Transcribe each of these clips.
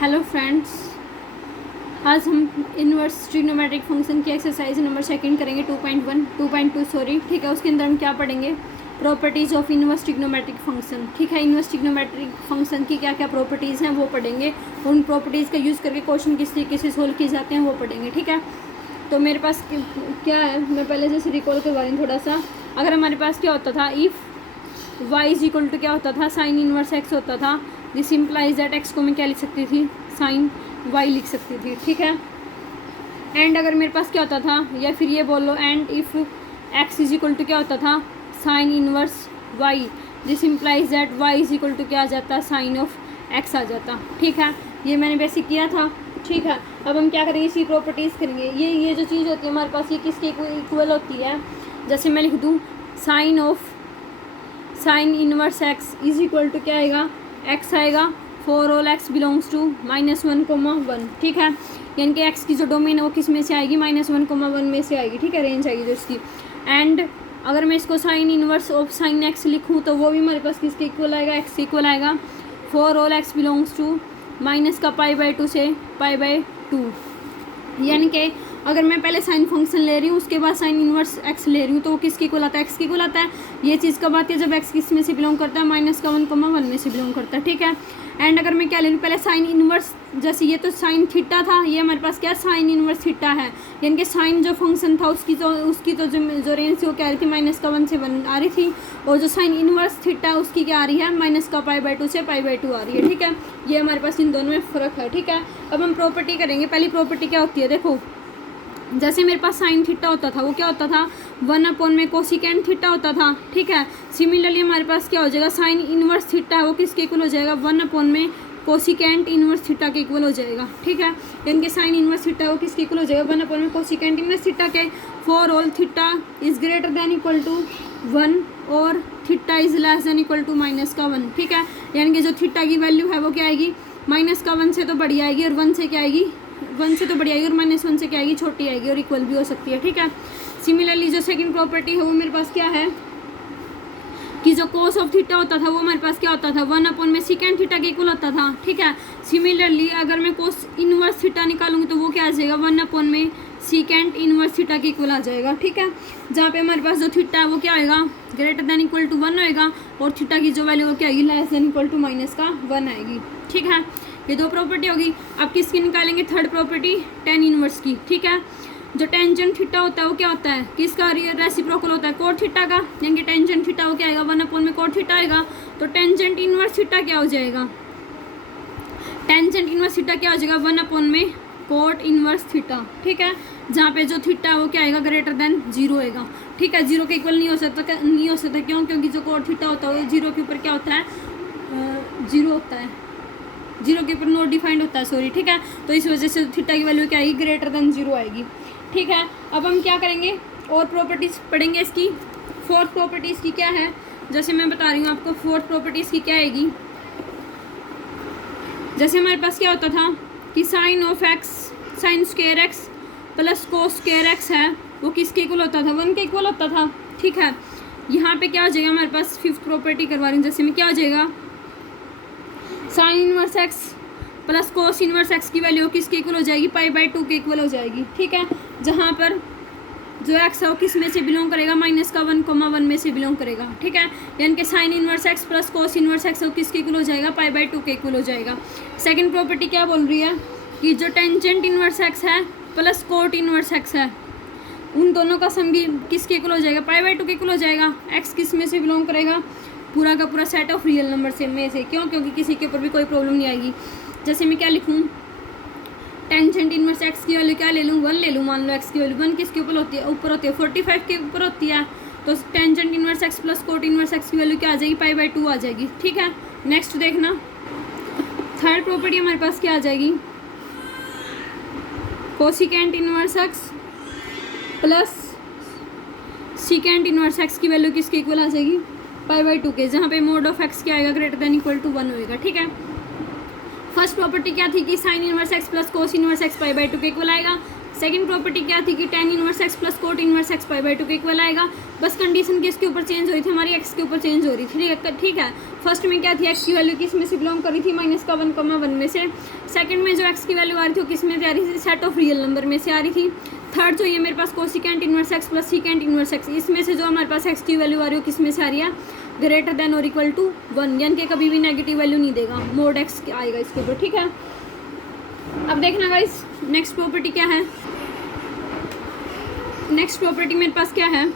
Hello friends, आज हम inverse trigonometric function की एक्सरसाइज नंबर सेकंड करेंगे 2.2 सॉरी। ठीक है, उसके अंदर हम क्या पढ़ेंगे? Properties of inverse trigonometric function. ठीक है, इनवर्स ट्रिग्नोमेट्रिक फंक्शन की क्या क्या प्रॉपर्टीज़ हैं वो पढ़ेंगे। उन प्रॉपर्टीज़ का यूज़ करके क्वेश्चन किस तरीके से सोल्व किए जाते हैं वो पढ़ेंगे। ठीक है, तो मेरे पास क्या है, मैं पहले जैसे रिकॉल करवा रही हूँ थोड़ा सा। अगर हमारे पास क्या होता था, if y is equal to क्या होता था, साइन इनवर्स x होता था। दिस इम्प्लाइज दैट x को मैं क्या लिख सकती थी, साइन y लिख सकती थी। ठीक है, एंड अगर मेरे पास क्या होता था, या फिर ये बोल लो and if x is equal to क्या होता था, sine inverse y। This implies that y is equal to क्या आ जाता, साइन ऑफ x आ जाता। ठीक है, ये मैंने बेसिक किया था। ठीक है, अब हम क्या करेंगे, इसकी प्रॉपर्टीज़ करेंगे। ये जो चीज़ होती है हमारे पास, ये किसके इक्वल होती है? जैसे मैं लिख दूँ sine inverse x is equal to क्या आएगा, x आएगा for all x belongs to -1, 1। ठीक है, यानी कि x की जो डोमेन है वो किस में से आएगी, -1, 1 में से आएगी। ठीक है, रेंज आएगी जो इसकी। एंड अगर मैं इसको sine inverse of sine x लिखूँ तो वो भी हमारे पास किसके इक्वल आएगा, x के इक्वल आएगा for all x belongs to -π/2 से π/2। यानी कि अगर मैं पहले साइन फंक्शन ले रही हूँ उसके बाद साइन इनवर्स x ले रही हूँ तो वो किसके इक्वल आता है, x के इक्वल आता है। ये चीज़ कब आती है, जब x किस में से बिलोंग करता है, -1, 1 में से बिलोंग करता है। ठीक है, एंड अगर मैं क्या ले लूँ, पहले साइन इनवर्स, जैसे ये तो साइन थीटा था, ये हमारे पास क्या साइन इनवर्स थीटा है। यानी कि साइन जो फंक्शन था उसकी तो जो रेंज थी वो क्या आ रही थी, -1 से 1 आ रही थी। और जो साइन इनवर्स थीटा उसकी क्या आ रही है, -π/2 से π/2 आ रही है। ठीक है, ये हमारे पास इन दोनों में फ़र्क है। ठीक है, अब हम प्रॉपर्टी करेंगे। पहली प्रॉपर्टी क्या होती है, देखो जैसे मेरे पास साइन थीटा होता था वो क्या होता था, 1 में कोसिकेंट थीटा होता था। ठीक है, सिमिलरली हमारे पास क्या हो जाएगा, साइन इनवर्स थीटा वो किसके इक्वल हो जाएगा, 1 में कोसिकेंट इनवर्स थीटा के इक्वल हो जाएगा। ठीक है, यानी कि साइन इनवर्स थीटा वो किसके इक्वल हो जाएगा, 1 में कोसिकेंट इनवर्स थीटा के। For all theta is greater than equal to 1 और theta is less than equal to -1। ठीक है, यानी कि जो थीटा की वैल्यू है वो क्या आएगी, -1 से तो बड़ी आएगी और 1 से क्या आएगी, 1 से तो बड़ी आएगी और -1 से क्या आएगी, छोटी आएगी और इक्वल भी हो सकती है। ठीक है, सिमिलरली जो सेकंड प्रॉपर्टी है वो मेरे पास क्या है कि जो कोस ऑफ थीटा होता था वो हमारे पास क्या होता था, 1 में सीकेंट थीटा के इक्वल होता था। ठीक है, सिमिलरली अगर मैं कोस इनवर्स थीटा निकालूंगी तो वो क्या आ जाएगा, 1 में सीकेंट इनवर्स थीटा के इक्वल आ जाएगा। ठीक है, जहाँ पे हमारे पास जो थीटा है वो क्या आएगा, ग्रेटर देन इक्वल टू 1 होएगा और थीटा की जो वैल्यू वो क्या आएगी, लेस देन इक्वल टू -1 आएगी। ठीक है, ये दो प्रॉपर्टी होगी। अब किसकी निकालेंगे, थर्ड प्रॉपर्टी टेन इनवर्स की। ठीक है, जो टेंजेंट थीटा होता है वो क्या होता है, किसका रेसिप्रोकल होता है, कोट थीटा का। यानी कि टेंजेंट थीटा वो क्या आएगा, 1 में कोट थीटा आएगा। तो टेंजेंट इनवर्स थीटा क्या हो जाएगा, टेंजेंट इनवर्स थीटा क्या हो जाएगा, 1 में कोट इनवर्स थीटा। ठीक है, जहाँ पे जो थीटा है वो क्या आएगा, ग्रेटर देन 0 होएगा। ठीक है, 0 के इक्वल नहीं हो सकता क्यों, क्योंकि जो कोट थीटा होता है वो 0 के ऊपर क्या होता है, 0 होता है, 0 के ऊपर नॉट डिफाइंड होता है, सॉरी। ठीक है, तो इस वजह से थीटा की वैल्यू क्या आएगी, ग्रेटर देन 0 आएगी। ठीक है, अब हम क्या करेंगे, और प्रॉपर्टीज़ पढ़ेंगे इसकी। फोर्थ प्रॉपर्टीज़ की क्या है, जैसे मैं बता रही हूँ आपको, फोर्थ प्रॉपर्टीज़ की क्या आएगी, जैसे हमारे पास क्या होता था कि sine of x, sine square x plus cos square x है वो किसके इक्वल होता था, 1 के इक्वल होता था। ठीक है, यहाँ पे क्या हो जाएगा, हमारे पास फिफ्थ प्रॉपर्टी करवा रही हूँ, जैसे में क्या हो जाएगा, sign inverse x plus cos inverse x की वैल्यू किसके इक्वल हो जाएगी, π/2 के इक्वल हो जाएगी। ठीक है, जहाँ पर जो एक्स है वो किस में से बिलोंग करेगा, -1, 1 में से बिलोंग करेगा। ठीक है, यानी कि sine inverse x plus cos inverse x वो किसके इक्वल हो जाएगा, π/2 के इक्वल हो जाएगा। सेकंड प्रॉपर्टी क्या बोल रही है कि जो टेंजेंट इनवर्स एक्स है प्लस कोट इनवर्स एक्स है उन दोनों का सम भी किसके इक्वल हो जाएगा, π/2 के इक्वल हो जाएगा। एक्स किस में से बिलोंग करेगा, पूरा का पूरा सेट ऑफ रियल नंबर से में से, क्यों, क्योंकि किसी के ऊपर भी कोई प्रॉब्लम नहीं आएगी। जैसे मैं क्या लिखूँ, टेंजेंट इनवर्स एक्स की वैल्यू क्या ले लूँ, 1 ले लूँ। मान लो एक्स की वैल्यू 1 किसके ऊपर होती है, ऊपर होती है 45 के ऊपर होती है। तो tangent inverse x plus cot inverse x की वैल्यू क्या आ जाएगी, π/2 आ जाएगी। ठीक है, नेक्स्ट देखना, थर्ड प्रॉपर्टी हमारे पास क्या आ जाएगी, cosecant inverse x plus secant inverse x की वैल्यू किसके इक्वल आ जाएगी, π/2 के, जहाँ पे मोड ऑफ एक्स क्या आएगा, ग्रेटर देन इक्वल टू 1 होएगा। ठीक है, फर्स्ट प्रॉपर्टी क्या थी कि sine inverse x plus cos inverse x π/2 के इक्वल आएगा। सेकंड प्रॉपर्टी क्या थी कि tan inverse x plus cot inverse x π/2 के इक्वल आएगा। बस कंडीशन किसके ऊपर चेंज हो रही थी, हमारी एक्स के ऊपर चेंज हो रही थी। ठीक है, फर्स्ट में क्या थी, एक्स की वैल्यू किस में से बिलोंग कर रही थी, -1,1 में से। सेकंड में जो एक्स की वैल्यू आ रही थी वो किस में से आ रही थी, सेट ऑफ रियल नंबर में से आ रही थी। थर्ड जो ये मेरे पास cosecant inverse x plus secant inverse x, इसमें से जो हमारे पास एक्स की वैल्यू आ रही है किस में से आ रही है, ग्रेटर देन और इक्वल टू 1, यानी कि कभी भी नेगेटिव वैल्यू नहीं देगा, मोड एक्स आएगा इसके ऊपर। ठीक है, अब देखना गाइस नेक्स्ट प्रॉपर्टी क्या है। नेक्स्ट प्रॉपर्टी मेरे पास क्या है,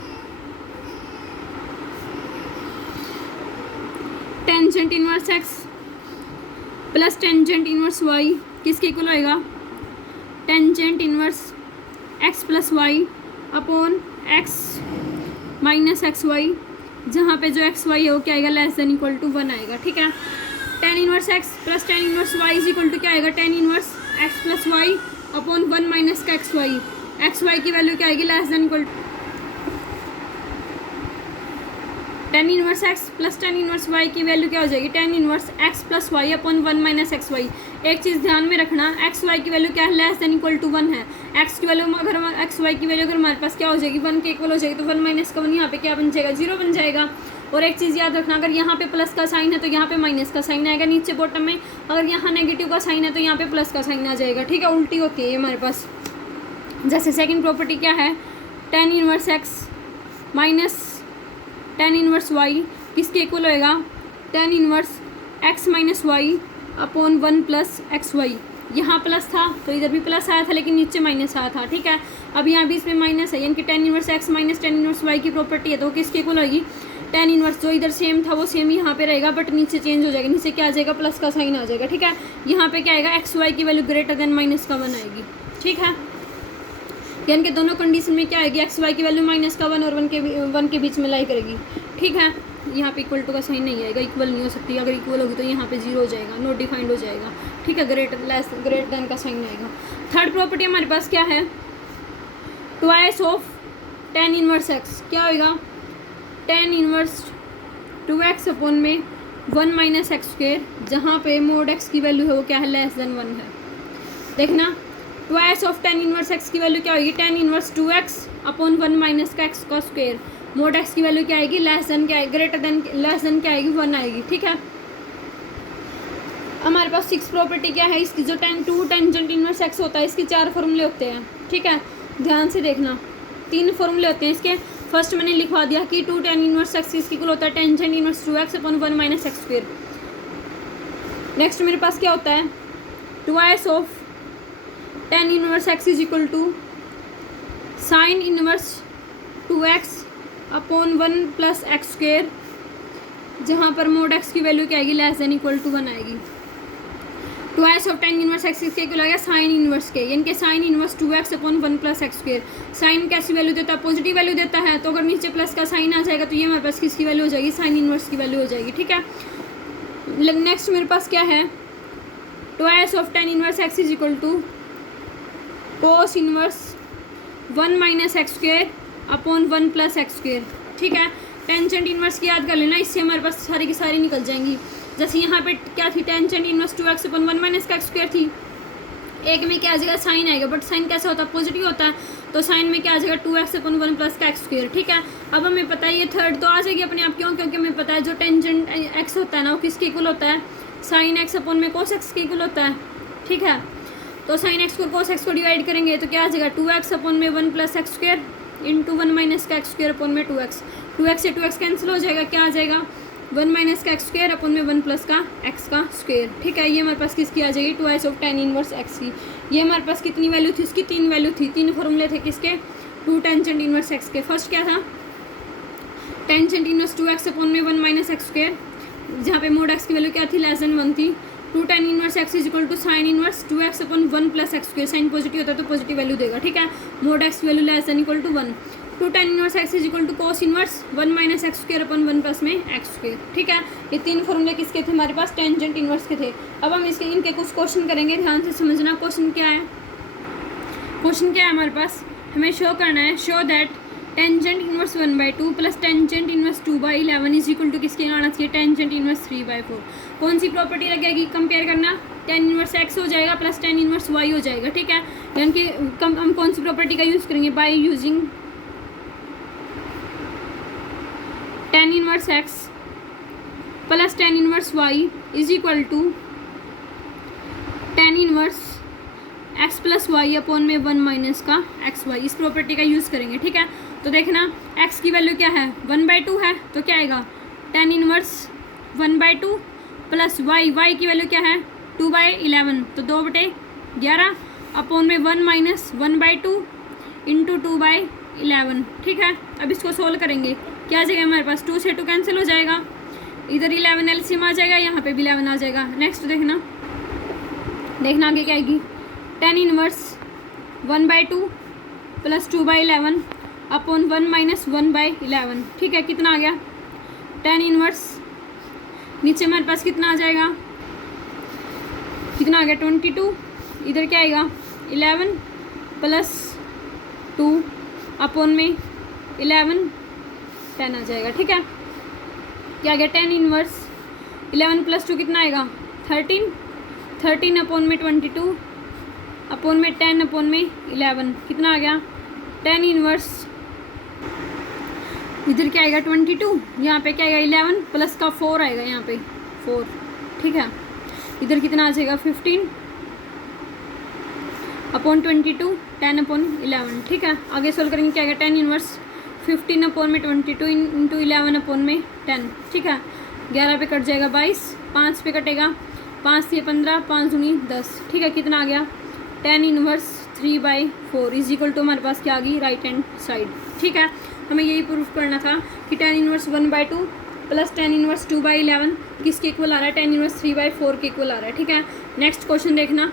tangent inverse x plus tangent inverse y किसके इक्वल होएगा, tangent inverse x plus y upon x minus x y, जहाँ पे जो एक्स वाई है वो क्या आएगा, लेस देन इक्वल टू 1 आएगा। ठीक है, tan inverse x plus tan inverse y is equal to क्या आएगा, tan inverse x plus y upon 1 minus का एक्स वाई, एक्स वाई की वैल्यू क्या आएगी, less than equal tan inverse x plus tan inverse y की value क्या हो जाएगी, tan inverse x plus y upon 1 minus x y. एक चीज़ ध्यान में रखना, एक्स वाई की वैल्यू क्या है, लेस देन इक्वल टू 1 है। एक्स की वैल्यू अगर एक्स वाई की वैल्यू अगर हमारे पास क्या हो जाएगी, 1 के इक्वल हो जाएगी, तो 1 माइनस का 1 यहाँ पे क्या बन जाएगा, 0 बन जाएगा। और एक चीज़ याद रखना, अगर यहाँ पे प्लस का साइन है तो यहाँ पे माइनस का साइन आएगा नीचे बॉटम में, अगर यहाँ नेगेटिव का साइन है तो यहाँ पे प्लस का साइन आ जाएगा। ठीक है, उल्टी होती है ये हमारे पास। जैसे सेकंड प्रॉपर्टी क्या है, tan inverse x minus tan inverse y किसके इक्वल होएगा, tan inverse x minus y upon 1 plus x y. यहाँ प्लस था तो इधर भी प्लस आया था, लेकिन नीचे माइनस आया था। ठीक है, अब यहाँ भी इसमें माइनस है, यानी कि tan inverse x minus tan inverse y की प्रॉपर्टी है, तो किसके इक्वल होगी, टेन इनवर्स जो इधर सेम था वो सेम यहाँ पे रहेगा, बट नीचे चेंज हो जाएगा, नीचे क्या आ जाएगा, प्लस का साइन आ जाएगा। ठीक है, यहाँ पे क्या आएगा, एक्स वाई की वैल्यू ग्रेटर देन माइनस का 1 आएगी। ठीक है, यानी कि दोनों कंडीशन में क्या आएगी, एक्स वाई की वैल्यू माइनस का 1 और 1 के बीच में लाई करेगी। ठीक है, यहाँ पे इक्वल टू का साइन नहीं आएगा, इक्वल नहीं हो सकती, अगर इक्वल होगी तो यहाँ पे 0 हो जाएगा, नॉट डिफाइंड हो जाएगा। ठीक है, ग्रेटर देन का साइन आएगा। थर्ड प्रॉपर्टी हमारे पास क्या है, twice of tan inverse x क्या होएगा, टेन इनवर्स 2x अपॉन में 1 माइनस एक्स स्क्वेयर, जहाँ पे मोड एक्स की वैल्यू है वो क्या है, लेस देन 1 है। देखना, twice of tan inverse x की वैल्यू क्या होगी, tan inverse 2x upon 1 minus का एक्स का स्क्वेयर, मोड एक्स की वैल्यू क्या आएगी, लेस देन क्या आएगी, ग्रेटर देन लेस देन क्या आएगी, 1 आएगी। ठीक है, हमारे पास सिक्स प्रॉपर्टी क्या है, इसकी जो टू टेंजेंट इनवर्स एक्स होता है इसके 4 फॉर्मूले होते हैं। ठीक है, ध्यान से देखना, 3 फॉर्मूले होते हैं इसके। फर्स्ट मैंने लिखवा दिया कि टू टेन इनवर्स एक्स इसकी इक्वल होता है tangent inverse 2x upon 1 minus x square. Next मेरे पास क्या होता है, twice of tan inverse x is equal to sine inverse 2x upon 1 plus x square, जहाँ पर मोड एक्स की वैल्यू क्या आएगी, लेस देन इक्वल टू 1 आएगी। Twice of tan inverse x इसके इक्वल आएगा साइन इनवर्स के, यानी कि sine inverse 2x upon 1 plus x square. Sine कैसी वैल्यू देता है, पॉजिटिव वैल्यू देता है, तो अगर नीचे प्लस का साइन आ जाएगा तो ये हमारे पास किसकी वैल्यू हो जाएगी, साइन इनवर्स की वैल्यू हो जाएगी। ठीक है, नेक्स्ट मेरे पास क्या है, twice of tan inverse x is equal to cos inverse 1 minus x square upon 1 plus x square. ठीक है, टेंजेंट इनवर्स की याद कर लेना, इससे हमारे पास सारी की सारी निकल जाएंगी। जैसे यहाँ पे क्या थी, tangent inverse 2x upon 1 minus का एक्स स्क्वेयर थी, एक में क्या आ जाएगा, साइन आएगा, बट साइन कैसा होता है, पॉजिटिव होता है, तो साइन में क्या आ जाएगा, 2x अपॉन 1 प्लस का एक्स स्क्वेयर। ठीक है, अब हमें पता है ये थर्ड तो आ जाएगी अपने आप, क्यों, क्योंकि हमें पता है जो टेंजेंट एक्स होता है ना वो किसके इक्वल होता है, साइन एक्स अपॉन में कोस एक्स के इक्वल होता है। ठीक है, तो साइन एक्स को कोस एक्स को डिवाइड करेंगे तो क्या आ जाएगा, 2x अपॉन में 1 plus x square into 1 minus का एक्स स्क्वेयर अपॉन में 2x, 2x से 2x कैंसिल हो जाएगा, क्या आ जाएगा, 1 माइनस का एक्स स्क्वेयर अपॉन में 1 प्लस का एक्स का स्क्वेयर। ठीक है, ये हमारे पास किसकी आ जाएगी, twice of tan inverse x की। ये हमारे पास कितनी वैल्यू थी, इसकी 3 वैल्यू थी, 3 फॉर्मूले थे किसके, टू टेंजेंट इनवर्स एक्स के। फर्स्ट क्या था, टेंजेंट इनवर्स 2x अपॉन में 1 माइनस एक्स स्क्वेयर, जहाँ पे मोड एक्स की वैल्यू क्या थी, लेस देन 1 थी। Two tan inverse x is equal to sine inverse 2x upon 1 plus x square, sine positive होता है तो पॉजिटिव वैल्यू देगा। ठीक है, मोड एक्स की value less than equal to 1। Two tan inverse x is equal to cos inverse 1 minus x square upon 1 plus में x square. ठीक है, ये 3 फॉर्मूले किसके थे, हमारे पास टेंजेंट इनवर्स के थे। अब हम इसके इनके कुछ क्वेश्चन करेंगे, ध्यान से समझना। क्वेश्चन क्या है, क्वेश्चन क्या है हमारे पास, हमें शो करना है, show that tangent inverse 1/2 plus tangent inverse 2/11 is equal to किसके आना चाहिए, टेंजेंट इनवर्स 3/4। कौन सी प्रॉपर्टी लगेगी, कंपेयर करना, टेन इनवर्स एक्स हो जाएगा प्लस टेन इनवर्स वाई हो जाएगा। ठीक है, यानी कि हम कौन सी प्रॉपर्टी का यूज़ करेंगे, by using tan inverse x plus tan inverse y is equal to tan inverse x plus y upon में 1 माइनस का एक्स वाई। इस प्रॉपर्टी का यूज़ करेंगे, ठीक है। तो देखना एक्स की वैल्यू क्या है 1/2 है, तो क्या आएगा टेन इनवर्स 1/2 प्लस वाई की वैल्यू क्या है 2/11, तो 2/11 अपॉन में 1 माइनस 1/2 इंटू 2/11, ठीक है। अब इसको सोल्व करेंगे, क्या आ जाएगा हमारे पास 2 से 2 कैंसिल हो जाएगा, इधर 11 एलसीएम आ जाएगा, यहाँ पे भी 11 आ जाएगा। नेक्स्ट देखना आगे क्या आएगी tan inverse 1/2 plus 2/11 upon 1 minus 1/11, ठीक है। कितना आ गया टेन इनवर्स, नीचे हमारे पास कितना आ जाएगा, कितना आ गया 22, इधर क्या आएगा 11 प्लस 2 अपॉन में 11 10 आ जाएगा, ठीक है। क्या आ गया टेन इनवर्स 11 प्लस 2 कितना आएगा 13 अपॉन में 22 अपॉन में 10 अपॉन में 11, कितना आ गया टेन इनवर्स, इधर क्या आएगा 22, यहाँ पे क्या आएगा 11 प्लस का 4 आएगा, यहाँ पे 4, ठीक है। इधर कितना आ जाएगा 15 अपॉन 22 10 अपॉन 11, ठीक है। आगे सोल्व करेंगे, क्या आएगा टेन इनवर्स 15 अपॉन में 22 इंटू 11 अपॉन में 10, ठीक है। 11 पे कट जाएगा 22, 5 पे कटेगा 5 से 15, 5 दूनी 10, ठीक है। कितना आ गया tan inverse 3/4 is equal to हमारे पास क्या आ गई राइट हैंड साइड, ठीक है। हमें यही प्रूफ करना था कि tan inverse 1/2 plus tan inverse 2/11 किसके इक्वल आ रहा है, टेन इनवर्स 3/4 के इक्वल आ रहा है, ठीक है। नेक्स्ट क्वेश्चन देखना,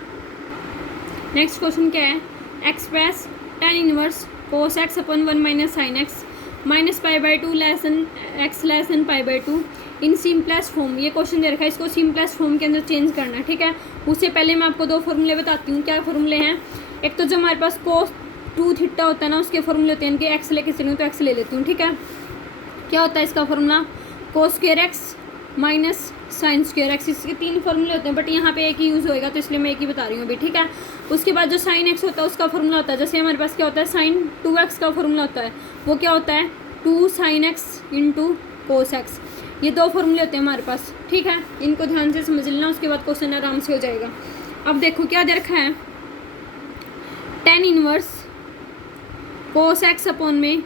नेक्स्ट क्वेश्चन क्या है express tan inverse cos x upon 1 minus sine x minus π/2 less than x less than π/2 in simplest form. ये क्वेश्चन दे रखा है, इसको सिंपलेस्ट फॉर्म के अंदर चेंज करना है, ठीक है। उससे पहले मैं आपको 2 फॉर्मूले बताती हूँ। क्या फॉर्मूले हैं, एक तो जो हमारे पास कोस 2 थीटा होता है ना, उसके फॉर्मूले होते हैं इनके, एक्स लेके चलूँ तो एक्स ले लेती हूँ, ठीक है। क्या होता है इसका फॉर्मूला कोस square x minus sine square x, इसके 3 फॉर्मूले होते हैं, बट यहाँ पे एक ही यूज़ होएगा तो इसलिए मैं एक ही बता रही हूँ अभी, ठीक है। उसके बाद जो साइन एक्स होता है उसका फॉर्मूला होता है, जैसे हमारे पास क्या होता है साइन 2x का फॉर्मूला होता है, वो क्या होता है 2 sin x into cos x. ये 2 फॉर्मूले होते हैं हमारे पास, ठीक है। इनको ध्यान से समझ लेना, उसके बाद क्वेश्चन आराम से हो जाएगा। अब देखो क्या दे रखा है tan inverse cos x upon में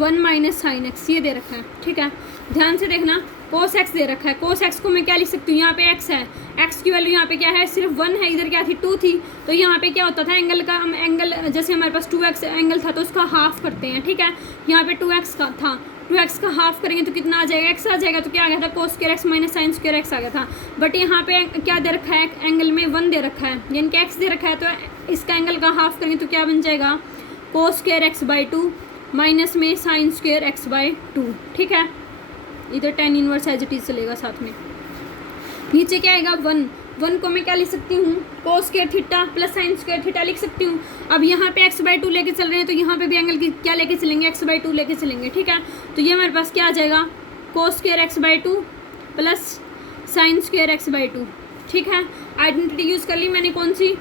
1 माइनस साइन एक्स, ये दे रखा है, ठीक है। ध्यान से देखना कोस एक्स दे रखा है, कोस एक्स को मैं क्या लिख सकती हूँ, यहाँ पे एक्स है, एक्स की वैल्यू यहाँ पे क्या है सिर्फ 1 है, इधर क्या थी 2 थी, तो यहाँ पे क्या होता था एंगल का, हम एंगल जैसे हमारे पास 2x एंगल था तो उसका हाफ करते हैं, ठीक है। यहाँ पे 2x का था, 2x का हाफ करेंगे तो कितना आ जाएगा x आ जाएगा, तो क्या आ गया था cos square x minus sine square x आ गया था। बट यहाँ पे क्या दे रखा है एंगल में 1 दे रखा है, यानी कि x दे रखा है, तो इसका एंगल का हाफ करेंगे तो क्या बन जाएगा कोस स्क्वायर x/2 माइनस में साइन स्क्वायर x/2, ठीक है। इधर tan inverse as it is चलेगा साथ में। नीचे क्या आएगा 1 को मैं क्या लिख सकती हूँ cos square theta plus sine square theta लिख सकती हूँ। अब यहाँ पे x/2 लेके चल रहे हैं तो यहाँ पे भी एंगल की क्या लेके चलेंगे x/2 लेके चलेंगे, ठीक है। तो ये हमारे पास क्या आ जाएगा cos square x/2 plus sign square x/2, ठीक है। आइडेंटिटी यूज़ कर ली मैंने कौन सी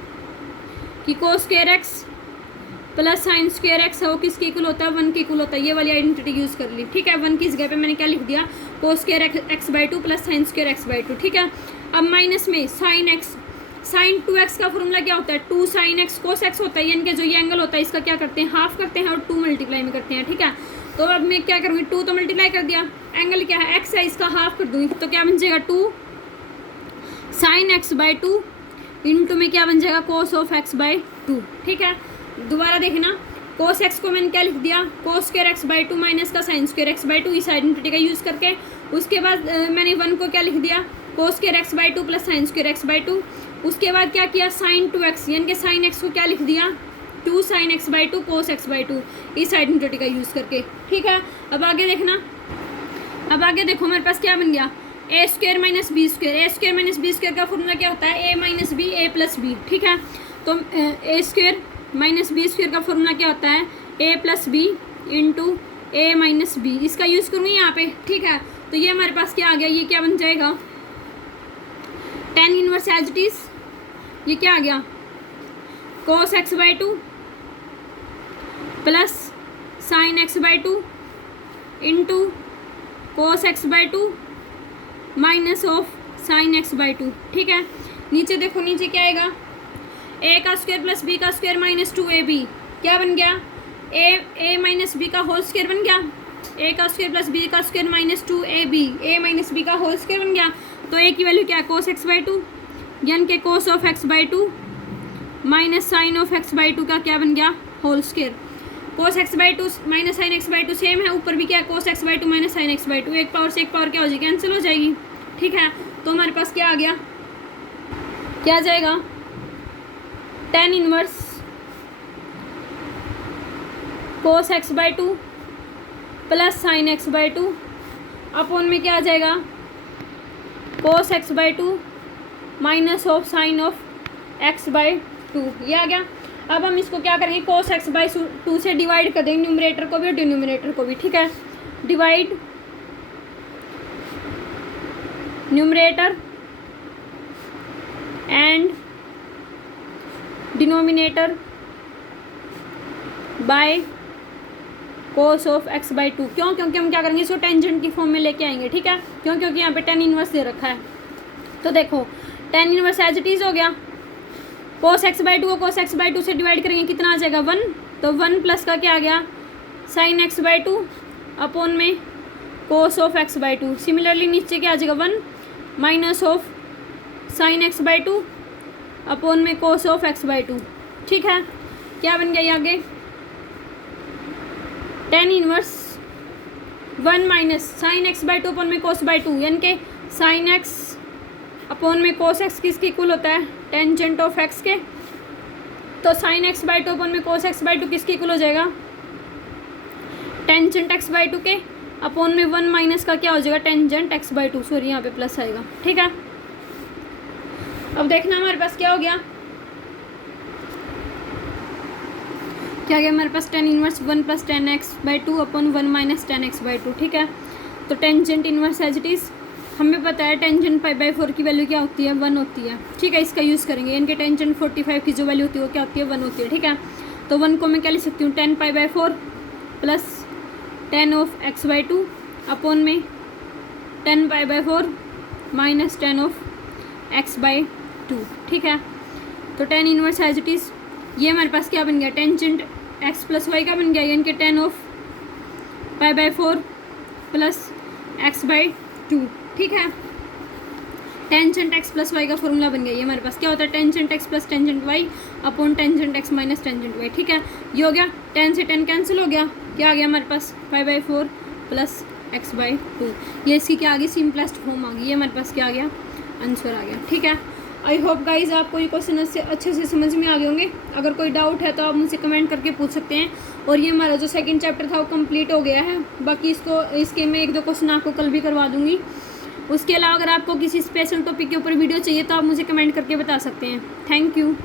कि कोस square x plus sign square x है वो किसके इक्वल होता है 1 के इक्वल होता है, ये वाली आइडेंटिटी यूज़ कर ली, ठीक है। 1 की जगह पे मैंने क्या लिख दिया कोस square x/2 plus sign square x/2, ठीक है। अब माइनस में साइन एक्स, साइन 2x का फॉर्मूला क्या होता है 2 sin x कोस x होता है, यानी कि जो ये एंगल होता है इसका क्या करते हैं हाफ करते हैं और 2 मल्टीप्लाई में करते हैं, ठीक है। तो अब मैं क्या करूँगी 2 तो मल्टीप्लाई कर दिया, एंगल क्या है x है, इसका हाफ कर दूँगी तो क्या बन जाएगा 2 sin x/2 इंटू में क्या बन जाएगा कोस ऑफ x/2, ठीक है। दोबारा देखना कोस एक्स को मैंने क्या लिख दिया कोस स्क्वायर x/2 माइनस का साइन स्क्वायर x/2, इस आइडेंटिटी का यूज़ करके। उसके बाद मैंने 1 को क्या लिख दिया कोस square x/2 plus sign square x/2। उसके बाद क्या किया साइन 2x, यानी कि साइन x को क्या लिख दिया 2 sin x/2 कोस x/2, इस आइडेंटिटी का यूज़ करके, ठीक है। अब आगे देखना, अब आगे देखो हमारे पास क्या बन गया ए स्क्वायर माइनस बी स्क्वायर। ए स्क्वायर माइनस बी स्क्वायर का फॉर्मूला क्या होता है ए माइनस बी ए प्लस बी, ठीक है। तो ए स्क्वायर माइनस बी स्क्वायर का फॉर्मूला क्या होता है ए प्लस बी इंटू ए माइनस बी, इसका यूज़ करूँगी यहाँ पे, ठीक है। तो ये हमारे पास क्या आ गया, ये क्या बन जाएगा tan inverse as it is, ये क्या आ गया cos x/2 plus sine x/2 into cos x/2 minus of sine x by two. ठीक है, नीचे देखो, नीचे क्या आएगा, ए का स्क्वायर प्लस बी का square minus two A B, क्या बन गया, ए माइनस बी का होल स्क्वायर बन गया, ए का स्क्वायर प्लस बी का square minus two A B, A minus B का होल स्क्वायर बन गया। तो ए की वैल्यू क्या है, कोस एक्स बाई टू, यानी कि cos of x by two minus sine of x by two का क्या बन गया, whole square. Cos x by two minus sine x by two same है, ऊपर भी क्या है, cos x by two minus sine x by two, एक पावर से एक पावर क्या हो जाएगी, कैंसिल हो जाएगी। ठीक है, तो हमारे पास क्या आ गया, क्या आ जाएगा, tan inverse cos x by two plus sign x by two upon में क्या आ जाएगा, कोस x by two minus of sign of x by to, ये आ गया। अब हम इसको क्या करेंगे, कोस एक्स बाई टू से डिवाइड कर देंगे न्यूमरेटर को भी और डिनोमिनेटर को भी। ठीक है, divide numerator and denominator by cos of x by to. क्यों, क्योंकि हम क्या करेंगे, इसको टेंजेंट की फॉर्म में लेके आएंगे। ठीक है, क्यों, क्योंकि यहाँ पे tan इनवर्स दे रखा है। तो देखो tan inverse as it is हो गया, कोस एक्स बाई टू को कोस एक्स बाई टू से डिवाइड करेंगे, कितना आ जाएगा, 1। तो 1 प्लस का क्या आ गया, sine x by two upon में cos of x by two. Similarly नीचे क्या आ जाएगा, 1 minus of sine x by two upon में cos of x by two. ठीक है, क्या बन गया ये आगे, tan inverse 1 minus sine x by two upon में कोस बाई टू, यानी कि साइन एक्स अपॉन में कोस एक्स किसके इक्वल होता है, टेंजेंट ऑफ एक्स के। तो sign x by two upon में कोस एक्स बाई टू किसके इक्वल हो जाएगा, टेंजेंट एक्स बाई टू के, अपॉन में 1 माइनस का क्या हो जाएगा, tangent x by to, sorry यहाँ पे प्लस आएगा। ठीक है, अब देखना हमारे पास क्या हो गया, क्या गया हमारे पास, tan inverse 1 plus tan x by two upon 1 minus tan x by two. ठीक है, तो tangent inverse as it is, हमें पता है टेंजेंट पाई बाई 4 की वैल्यू क्या होती है, 1 होती है। ठीक है, इसका यूज़ करेंगे, इनके टेंजेंट 45 की जो वैल्यू होती है वो क्या होती है, 1 होती है। ठीक है, तो 1 को मैं क्या लिख सकती हूँ, tan pi by 4 plus tan of x by two upon में tan pi by 4 minus tan of x by two. ठीक है, तो tan inverse as it is, ये हमारे पास क्या बन गया, टेंजेंट एक्स प्लस वाई का बन गया, यानी कि tan of pi by 4 plus x by two. ठीक है, टेंजेंट एक्स प्लस वाई का फॉर्मूला बन गया, ये हमारे पास क्या होता है, tangent x plus tangent y upon tangent x minus tangent y. ठीक है, ये हो गया, 10 से 10 कैंसिल हो गया, क्या आ गया हमारे पास, 5/4 प्लस एक्स बाई टू। ये इसकी क्या आ गई, सिंपलेस्ट फॉर्म आ गई, ये हमारे पास क्या आ गया, आंसर आ गया। ठीक है, आई होप गाइज आपको ये क्वेश्चन अच्छे से समझ में आ गए होंगे। अगर कोई डाउट है तो आप मुझसे कमेंट करके पूछ सकते हैं। और ये हमारा जो सेकंड चैप्टर था वो कंप्लीट हो गया है। बाकी इसके मैं 1-2 क्वेश्चन आपको कल भी करवा दूंगी। उसके अलावा अगर आपको किसी स्पेशल टॉपिक के ऊपर वीडियो चाहिए तो आप मुझे कमेंट करके बता सकते हैं। Thank you.